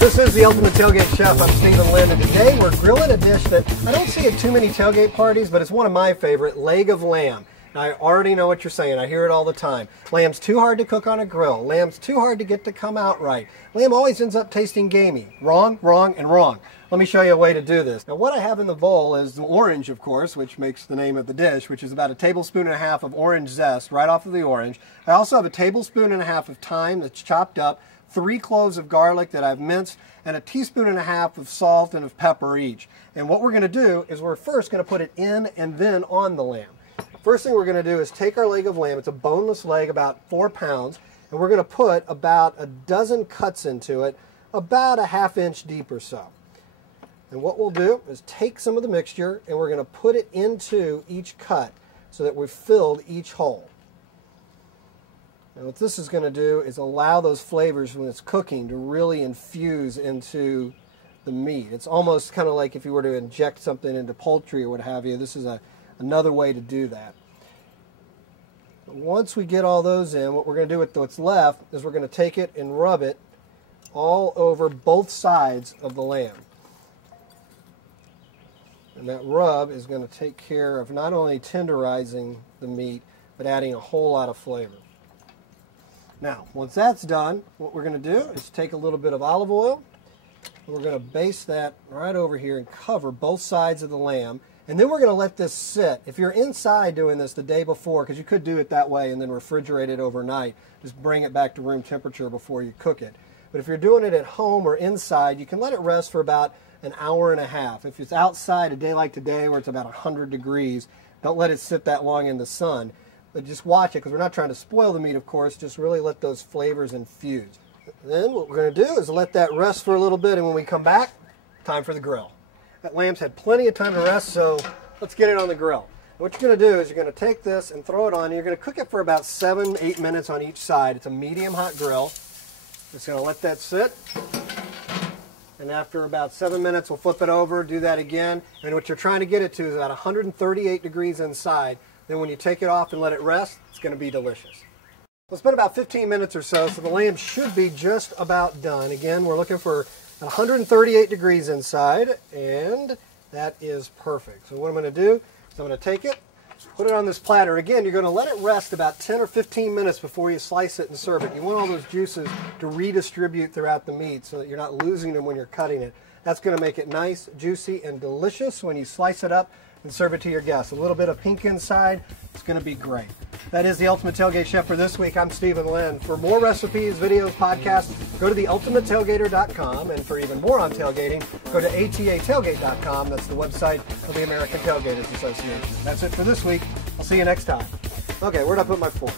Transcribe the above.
This is the Ultimate Tailgate Chef. I'm Stephen Lynn, and today we're grilling a dish that I don't see at too many tailgate parties, but it's one of my favorite, leg of lamb. Now, I already know what you're saying. I hear it all the time. Lamb's too hard to cook on a grill. Lamb's too hard to get to come out right. Lamb always ends up tasting gamey. Wrong, wrong, and wrong. Let me show you a way to do this. Now, what I have in the bowl is the orange, of course, which makes the name of the dish, which is about 1.5 tablespoons of orange zest right off of the orange. I also have 1.5 tablespoons of thyme that's chopped up, 3 cloves of garlic that I've minced, and 1.5 teaspoons of salt and of pepper each. And what we're going to do is we're first going to put it in and then on the lamb. First thing we're going to do is take our leg of lamb. It's a boneless leg, about 4 pounds, and we're going to put about a dozen cuts into it, about 1/2 inch deep or so. And what we'll do is take some of the mixture and we're going to put it into each cut so that we've filled each hole. And what this is going to do is allow those flavors when it's cooking to really infuse into the meat. It's almost kind of like if you were to inject something into poultry or what have you. This is another way to do that. Once we get all those in, what we're going to do with what's left is we're going to take it and rub it all over both sides of the lamb. And that rub is going to take care of not only tenderizing the meat, but adding a whole lot of flavor. Now, once that's done, what we're going to do is take a little bit of olive oil, and we're going to baste that right over here and cover both sides of the lamb. And then we're going to let this sit. If you're inside doing this the day before, because you could do it that way and then refrigerate it overnight, just bring it back to room temperature before you cook it. But if you're doing it at home or inside, you can let it rest for about 1.5 hours. If it's outside a day like today where it's about 100 degrees, don't let it sit that long in the sun. But just watch it, because we're not trying to spoil the meat, of course. Just really let those flavors infuse. Then what we're going to do is let that rest for a little bit, and when we come back, time for the grill. That lamb's had plenty of time to rest, so let's get it on the grill. What you're going to do is you're going to take this and throw it on, and you're going to cook it for about 7-8 minutes on each side. It's a medium hot grill. Just going to let that sit. And after about 7 minutes, we'll flip it over, do that again. And what you're trying to get it to is about 138 degrees inside. Then when you take it off and let it rest, it's going to be delicious. It's been about 15 minutes or so the lamb should be just about done. Again, we're looking for 138 degrees inside, and that is perfect. So what I'm going to do is I'm going to take it, put it on this platter. Again, you're going to let it rest about 10 or 15 minutes before you slice it and serve it. You want all those juices to redistribute throughout the meat so that you're not losing them when you're cutting it. That's going to make it nice, juicy, and delicious when you slice it up and serve it to your guests. A little bit of pink inside, it's going to be great. That is the Ultimate Tailgate Chef for this week. I'm Stephen Lynn. For more recipes, videos, podcasts, go to theultimatetailgater.com. And for even more on tailgating, go to atatailgate.com. That's the website of the American Tailgaters Association. That's it for this week. I'll see you next time. Okay, where'd I put my fork?